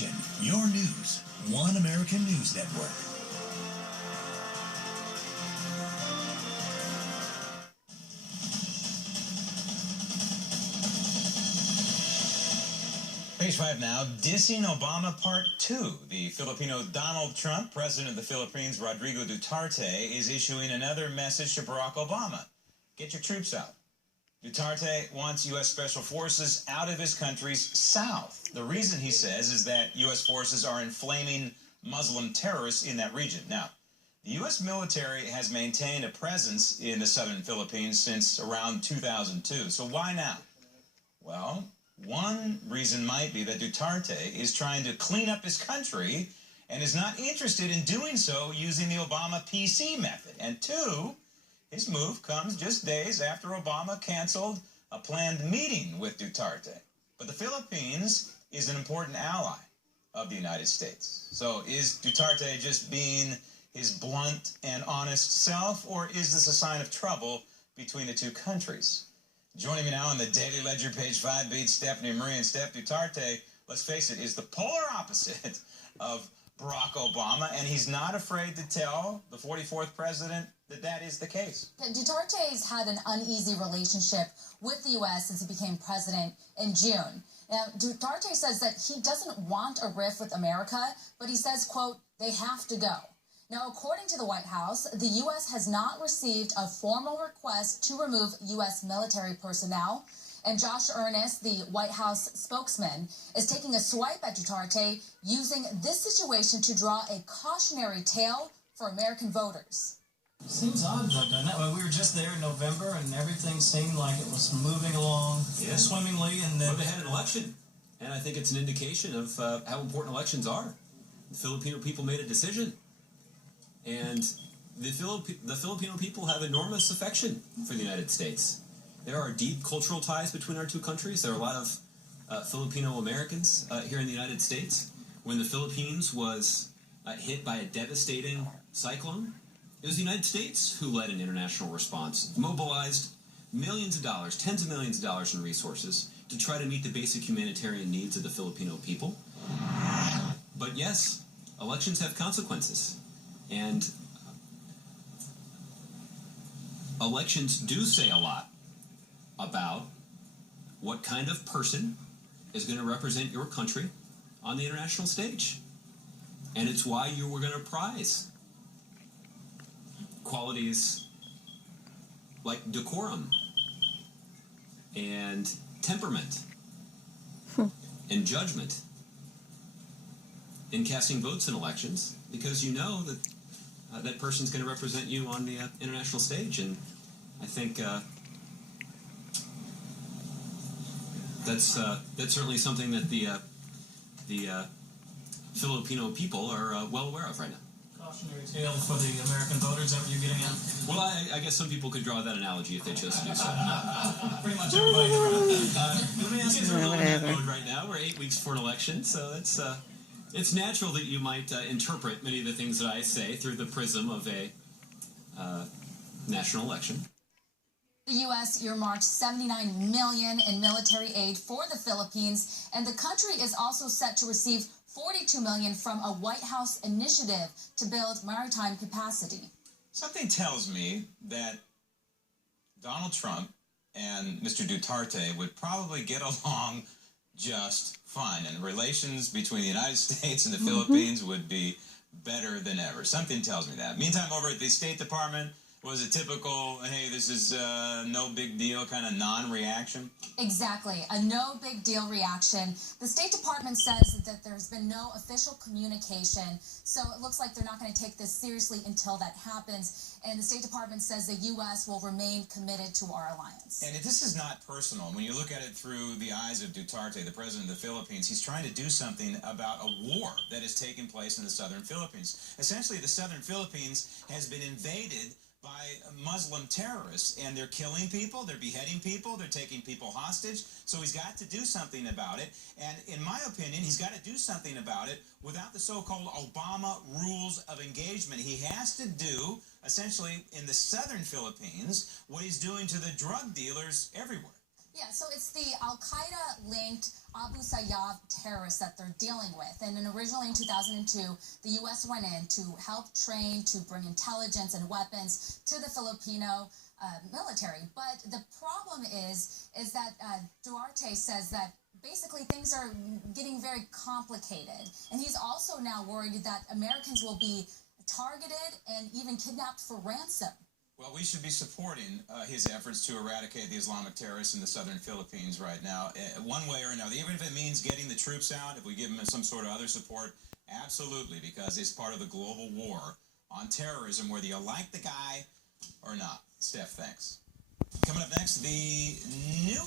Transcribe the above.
Nation, your news, One American News Network. Page 5 now, Dissing Obama Part 2. The Filipino Donald Trump, president of the Philippines, Rodrigo Duterte, is issuing another message to Barack Obama. Get your troops out. Duterte wants U.S. Special Forces out of his country's south. The reason, he says, is that U.S. forces are inflaming Muslim terrorists in that region. Now, the U.S. military has maintained a presence in the southern Philippines since around 2002. So why now? Well, one reason might be that Duterte is trying to clean up his country and is not interested in doing so using the Obama PC method. And two, his move comes just days after Obama canceled a planned meeting with Duterte. But the Philippines is an important ally of the United States. So is Duterte just being his blunt and honest self, or is this a sign of trouble between the two countries? Joining me now on the Daily Ledger, page 5, beats Stephanie Marie. And Steph, Duterte, let's face it, is the polar opposite of Barack Obama, and he's not afraid to tell the 44th president that that is the case. Duterte's had an uneasy relationship with the U.S. since he became president in June. Now, Duterte says that he doesn't want a rift with America, but he says, quote, they have to go. Now, according to the White House, the U.S. has not received a formal request to remove U.S. military personnel. And Josh Earnest, the White House spokesman, is taking a swipe at Duterte, using this situation to draw a cautionary tale for American voters. Seems odd, though, doesn't it? Well, we were just there in November, and everything seemed like it was moving along swimmingly. And then they had an election, and I think it's an indication of how important elections are. The Filipino people made a decision, and the Filipino people have enormous affection for the United States. There are deep cultural ties between our two countries. There are a lot of Filipino Americans here in the United States. When the Philippines was hit by a devastating cyclone, it was the United States who led an international response, mobilized millions of dollars, tens of millions of dollars in resources to try to meet the basic humanitarian needs of the Filipino people. But yes, elections have consequences. And elections do say a lot about what kind of person is going to represent your country on the international stage. And it's why you were going to prize qualities like decorum and temperament and judgment in casting votes in elections, because you know that that person's going to represent you on the international stage. And I think that's certainly something that the Filipino people are well aware of right now. Cautionary tale for the American voters, that what you're getting at? Well, I guess some people could draw that analogy if they chose to do so. Pretty much everybody. Let me ask you a little mode right now. We're 8 weeks for an election, so it's natural that you might interpret many of the things that I say through the prism of a national election. The U.S. earmarked $79 million in military aid for the Philippines, and the country is also set to receive $42 million from a White House initiative to build maritime capacity. Something tells me that Donald Trump and Mr. Duterte would probably get along just fine, and relations between the United States and the Philippines would be better than ever. Something tells me that. Meantime, over at the State Department, was a typical, hey, this is no big deal kind of non-reaction? Exactly, a no big deal reaction. The State Department says that there's been no official communication, so it looks like they're not going to take this seriously until that happens. And the State Department says the U.S. will remain committed to our alliance. And this is not personal. When you look at it through the eyes of Duterte, the president of the Philippines, he's trying to do something about a war that is taking place in the southern Philippines. Essentially, the southern Philippines has been invaded by Muslim terrorists, and they're killing people, they're beheading people, they're taking people hostage. So he's got to do something about it. And in my opinion, he's got to do something about it without the so-called Obama rules of engagement. He has to do, essentially, in the southern Philippines, what he's doing to the drug dealers everywhere. Yeah, so it's the Al-Qaeda-linked Abu Sayyaf terrorists that they're dealing with. And then originally in 2002, the U.S. went in to help train, to bring intelligence and weapons to the Filipino military. But the problem is that Duterte says that basically things are getting very complicated. And he's also now worried that Americans will be targeted and even kidnapped for ransom. Well, we should be supporting his efforts to eradicate the Islamic terrorists in the southern Philippines right now, one way or another. Even if it means getting the troops out, if we give them some sort of other support, absolutely, because it's part of the global war on terrorism, whether you like the guy or not. Steph, thanks. Coming up next, the new